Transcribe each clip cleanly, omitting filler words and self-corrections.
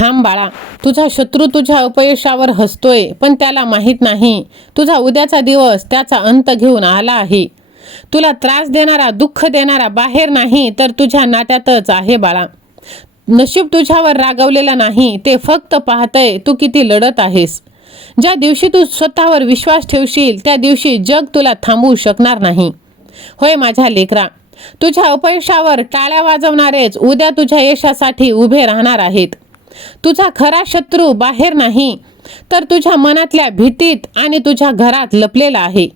थांब बाळा, तुझा शत्रू तुझ्या अपयशावर हसतोय, पण त्याला माहीत नाही तुझा उद्याचा दिवस त्याचा अंत घेऊन आला आहे. तुला त्रास देणारा, दुःख देणारा बाहेर नाही तर तुझ्या नात्यातच आहे बाळा. नशीब तुझ्यावर रागवलेला नाही, ते फक्त पाहतंय तू किती लढत आहेस. ज्या दिवशी तू स्वतःवर विश्वास ठेवशील त्या दिवशी जग तुला थांबवू शकणार नाही. होय माझ्या लेकरा, तुझ्या अपयशावर टाळ्या वाजवणारेच उद्या तुझ्या यशासाठी उभे राहणार आहेत. तुझा खरा शत्रू बाहेर नाही तर तुझ्या मनातल्या भीतीत आणि तुझ्या घरात लपलेला आहे.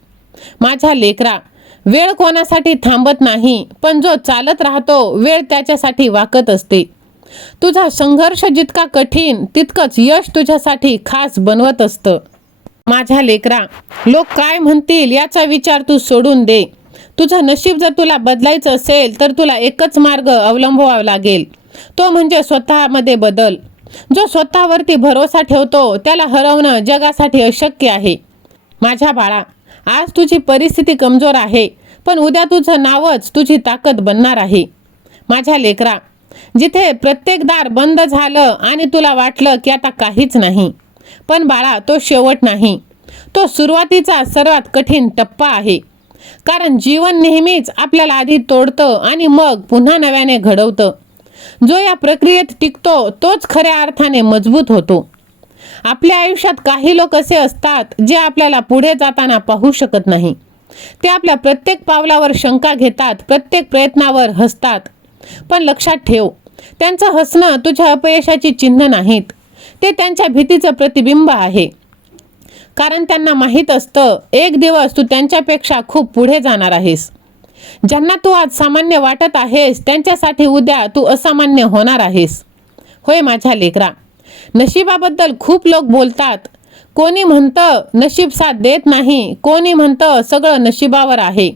माझ्या लेकरा, वेळ कोणासाठी थांबत नाही, पण जो चालत राहतो वेळ त्याच्यासाठी वाकत असते. तुझा संघर्ष जितका कठीण तितकंच यश तुझ्यासाठी खास बनवत असतं. माझ्या लेकरा, लोक काय म्हणतील याचा विचार तू सोडून दे. तुझं नशीब जर तुला बदलायचं असेल तर तुला एकच मार्ग अवलंबावा लागेल, तो म्हणजे स्वतःमध्ये बदल. जो स्वतःवरती भरोसा ठेवतो त्याला हरवणं जगासाठी अशक्य आहे. माझ्या बाळा, आज तुझी परिस्थिती कमजोर आहे, पण उद्या तुझं नावच तुझी ताकद बनणार आहे. माझ्या लेकरा, जिथे प्रत्येक दार बंद झालं आणि तुला वाटलं की आता काहीच नाही, पण बाळा तो शेवट नाही, तो सुरुवातीचा सर्वात कठीण टप्पा आहे. कारण जीवन नेहमीच आपल्याला आधी तोडतं आणि मग पुन्हा नव्याने घडवतं. जो या प्रक्रियेत टिकतो तोच खऱ्या अर्थाने मजबूत होतो. आपल्या आयुष्यात काही लोक असे असतात जे आपल्याला पुढे जाताना पाहू शकत नाही. ते आपल्या प्रत्येक पावलावर शंका घेतात, प्रत्येक प्रयत्नावर हसतात. पण लक्षात ठेव, त्यांचं हसणं तुझ्या अपयशाची चिन्ह नाहीत, ते त्यांच्या भीतीचं प्रतिबिंब आहे. कारण त्यांना माहीत असतं एक दिवस तू त्यांच्यापेक्षा खूप पुढे जाणार आहेस. ज्यांना तू आज सामान्य वाटत आहेस त्यांच्यासाठी उद्या तू असामान्य होणार आहेस. होय माझ्या लेकरा, नशिबाबद्दल खूप लोक बोलतात. कोणी म्हणतं नशीब साथ देत नाही, कोणी म्हणतं सगळं नशिबावर आहे.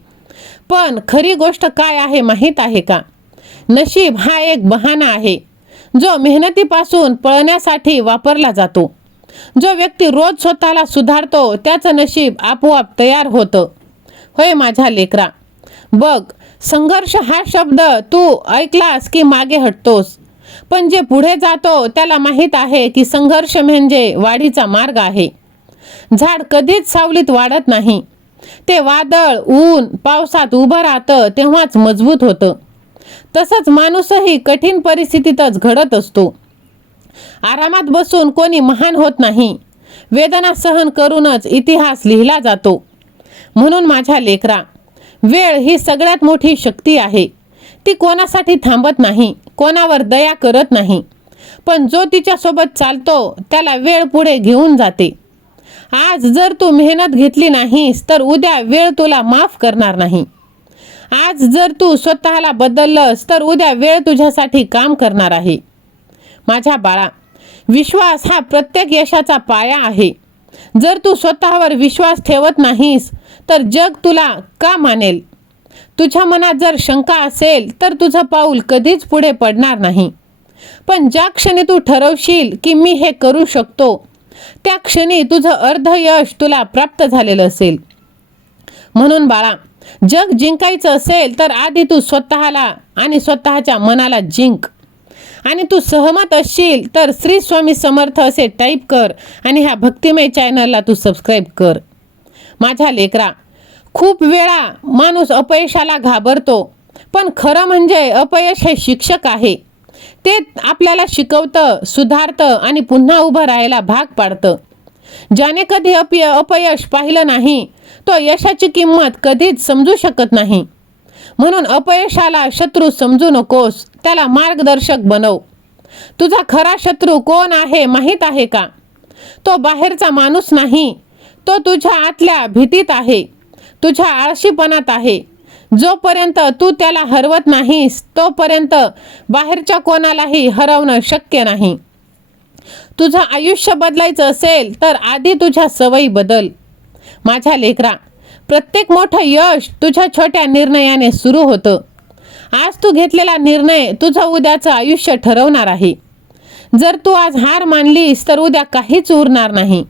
पण खरी गोष्ट काय आहे माहीत आहे का? नशीब हा एक बहाणा आहे जो मेहनतीपासून पळण्यासाठी वापरला जातो. जो व्यक्ती रोज स्वतःला सुधारतो त्याचं नशीब आपोआप तयार होतं. होय माझ्या लेकरा, बघ, संघर्ष हा शब्द तू ऐकलास की मागे हटतोस, पण जे पुढे जातो त्याला माहीत आहे की संघर्ष म्हणजे वाढीचा मार्ग आहे. झाड कधीच सावलीत वाढत नाही, ते वादळ, ऊन, पावसात उभं राहतं तेव्हाच मजबूत होतं. तसंच माणूसही कठीण परिस्थितीतच घडत असतो. आरामात बसून कोणी महान होत नाही, वेदना सहन करूनच इतिहास लिहिला जातो. म्हणून माझ्या लेकरा, वेळ ही सगळ्यात मोठी शक्ती आहे. ती कोणासाठी थांबत नाही, कोणावर दया करत नाही, पण जो तिच्यासोबत चालतो त्याला वेळ पुढे घेऊन जाते. आज जर तू मेहनत घेतली नाहीस तर उद्या वेळ तुला माफ करणार नाही. आज जर तू स्वतःला बदललंस तर उद्या वेळ तुझ्यासाठी काम करणार आहे. माझ्या बाळा, विश्वास हा प्रत्येक यशाचा पाया आहे. जर तू स्वतःवर विश्वास ठेवत नाहीस तर जग तुला का मानेल? तुझ्या मनात जर शंका असेल तर तुझं पाऊल कधीच पुढे पडणार नाही. पण ज्या क्षणी तू ठरवशील की मी हे करू शकतो, त्या क्षणी तुझं अर्ध यश तुला प्राप्त झालेलं असेल. म्हणून बाळा, जग जिंकायचं असेल तर आधी तू स्वतःला आणि स्वतःच्या मनाला जिंक. आणि तू सहमत असशील तर श्री स्वामी समर्थ असे टाईप कर आणि ह्या भक्तिमय चॅनलला तू सबस्क्राईब कर. माझ्या लेकरा, खूप वेळा माणूस अपयशाला घाबरतो, पण खरं म्हणजे अपयश हे शिक्षक आहे. ते आपल्याला शिकवतं, सुधारतं आणि पुन्हा उभं राहायला भाग पाडतं. ज्याने कधी अपयश पाहिलं नाही तो यशाची किंमत कधीच समजू शकत नाही. म्हणून अपयशाला शत्रू समजू नकोस, त्याला मार्गदर्शक बनव. तुझा खरा शत्रू कोण आहे माहीत आहे का? तो बाहेरचा माणूस नाही, तो तुझ्या आतल्या भीतीत आहे, तुझ्या आळशीपणात आहे. जोपर्यंत तू त्याला हरवत नाहीस तोपर्यंत बाहेरच्या कोणालाही हरवणं शक्य नाही. तुझं आयुष्य बदलायचं असेल तर आधी तुझ्या सवयी बदल. माझ्या लेकरा, प्रत्येक मोठं यश तुझ्या छोट्या निर्णयाने सुरू होतं. आज तू घेतलेला निर्णय तुझं उद्याचं आयुष्य ठरवणार आहे. जर तू आज हार मानलीस तर उद्या काहीच उरणार नाही.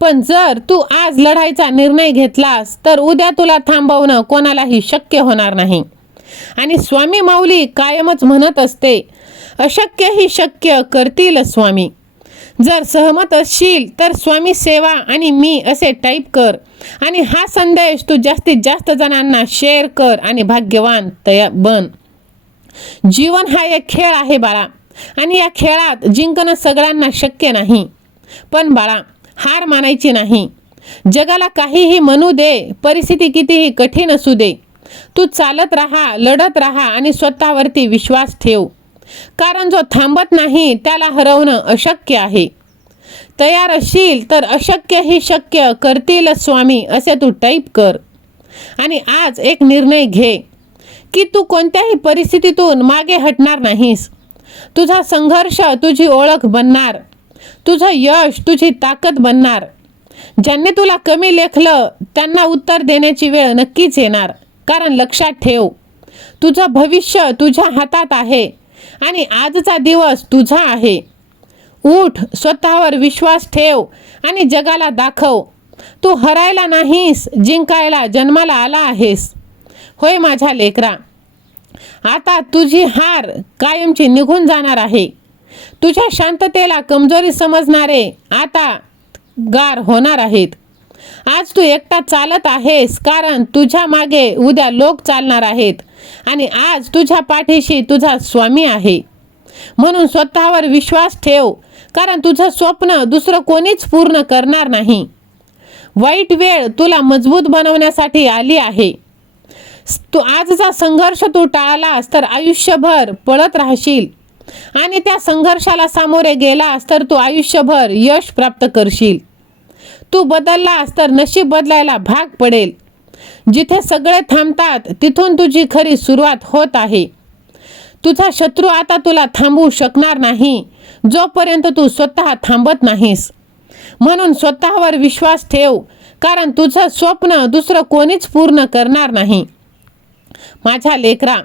पण जर तू आज लढायचा निर्णय घेतलास तर उद्या तुला थांबवणं कोणालाही शक्य होणार नाही. आणि स्वामी माऊली कायमच म्हणत असते, अशक्यही शक्य करतील स्वामी. जर सहमत असशील तर स्वामी सेवा आणि मी असे टाईप कर आणि हा संदेश तू जास्तीत जास्त जणांना शेअर कर आणि भाग्यवान बन. जीवन हा एक खेळ आहे बाळा, आणि या खेळात जिंकणं सगळ्यांना शक्य नाही. पण बाळा, हार मानायची नाही. जगाला काहीही म्हणू दे, परिस्थिती कितीही कठीण असू दे, तू चालत राहा, लढत राहा आणि स्वतःवरती विश्वास ठेव. कारण जो थांबत नाही त्याला हरवणं अशक्य आहे. तयार असशील तर अशक्यही शक्य करतील स्वामी असे तू टाईप कर. आणि आज एक निर्णय घे की तू कोणत्याही परिस्थितीतून मागे हटणार नाहीस. तुझा संघर्ष तुझी ओळख बनणार, तुझं यश तुझी ताकद बनणार. ज्यांनी तुला कमी लेखलं त्यांना उत्तर देण्याची वेळ नक्कीच येणार. कारण लक्षात ठेव, तुझं भविष्य तुझ्या हातात आहे आणि आजचा दिवस तुझा आहे. उठ, स्वतःवर विश्वास ठेव आणि जगाला दाखव, तू हरायला नाहीस, जिंकायला जन्माला आला आहेस. होय माझ्या लेकरा, आता तुझी हार कायमची निघून जाणार आहे. तुझ्या शांततेला कमजोरी समजणारे आता गार होणार आहेत. आज तू एकटा चालत आहेस कारण तुझ्या मागे उद्या लोक चालणार आहेत आणि आज तुझ्या पाठीशी तुझा स्वामी आहे. म्हणून स्वतःवर विश्वास ठेव, कारण तुझं स्वप्न दुसरं कोणीच पूर्ण करणार नाही. वाईट वेळ तुला मजबूत बनवण्यासाठी आली आहे. तू आजचा संघर्ष तू टाळलास तर आयुष्यभर पळत राहशील आणि त्या संघर्षाला सामोरे गेलास तर तू आयुष्यभर यश प्राप्त करशील. तू बदललास तर नशीब बदलायला भाग पडेल. जिथे सगळे थांबतात तिथून तुझी खरी सुरुवात होत आहे. तुझा शत्रू आता तुला थांबवू शकणार नाही जोपर्यंत तू स्वतः थांबत नाहीस. म्हणून स्वतःवर विश्वास ठेव, कारण तुझं स्वप्न दुसरं कोणीच पूर्ण करणार नाही. माझ्या लेकरा,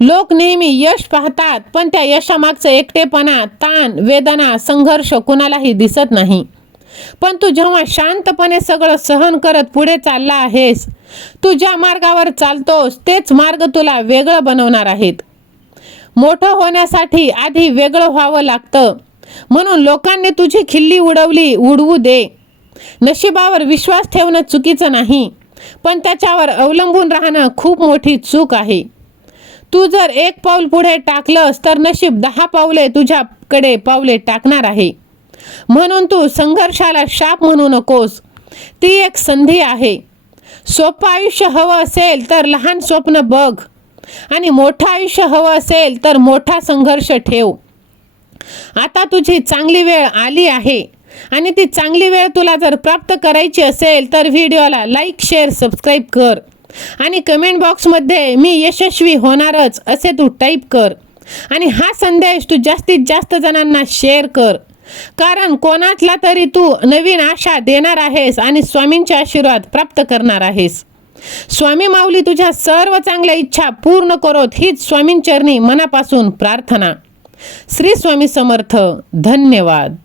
लोक नेहमी यश पाहतात पण त्या यशामागचं एकटेपणा, ताण, वेदना, संघर्ष कुणालाही दिसत नाही. पण तू जेव्हा शांतपणे सगळं सहन करत पुढे चालला आहेस, तू ज्या मार्गावर चालतोस तेच मार्ग तुला वेगळं बनवणार आहेत. मोठं होण्यासाठी आधी वेगळं व्हावं लागतं. म्हणून लोकांनी तुझी खिल्ली उडवू दे. नशिबावर विश्वास ठेवणं चुकीचं नाही, पण त्याच्यावर अवलंबून राहणं खूप मोठी चूक आहे. तू जर एक पाऊल पुढे टाकलंस तर नशीब 10 पावले तुझ्याकडे पावले टाकणार आहे. म्हणून तू संघर्षाला शाप म्हणू नकोस, ती एक संधी आहे. सोपं आयुष्य हवं असेल तर लहान स्वप्न बघ आणि मोठं आयुष्य हवं असेल तर मोठा संघर्ष ठेव. आता तुझी चांगली वेळ आली आहे आणि ती चांगली वेळ तुला जर प्राप्त करायची असेल तर व्हिडिओला लाईक, शेअर, सबस्क्राईब कर आणि कमेंट बॉक्समध्ये मी यशस्वी होणारच असे तू टाईप कर. आणि हा संदेश तू जास्तीत जास्त जणांना शेअर कर, कारण कोणाला तरी तू नवीन आशा देणार आहेस आणि स्वामींचे आशीर्वाद प्राप्त करणार आहेस. स्वामी माऊली तुझ्या सर्व चांगल्या इच्छा पूर्ण करोत हीच स्वामींचरणी मनापासून प्रार्थना. श्री स्वामी समर्थ. धन्यवाद.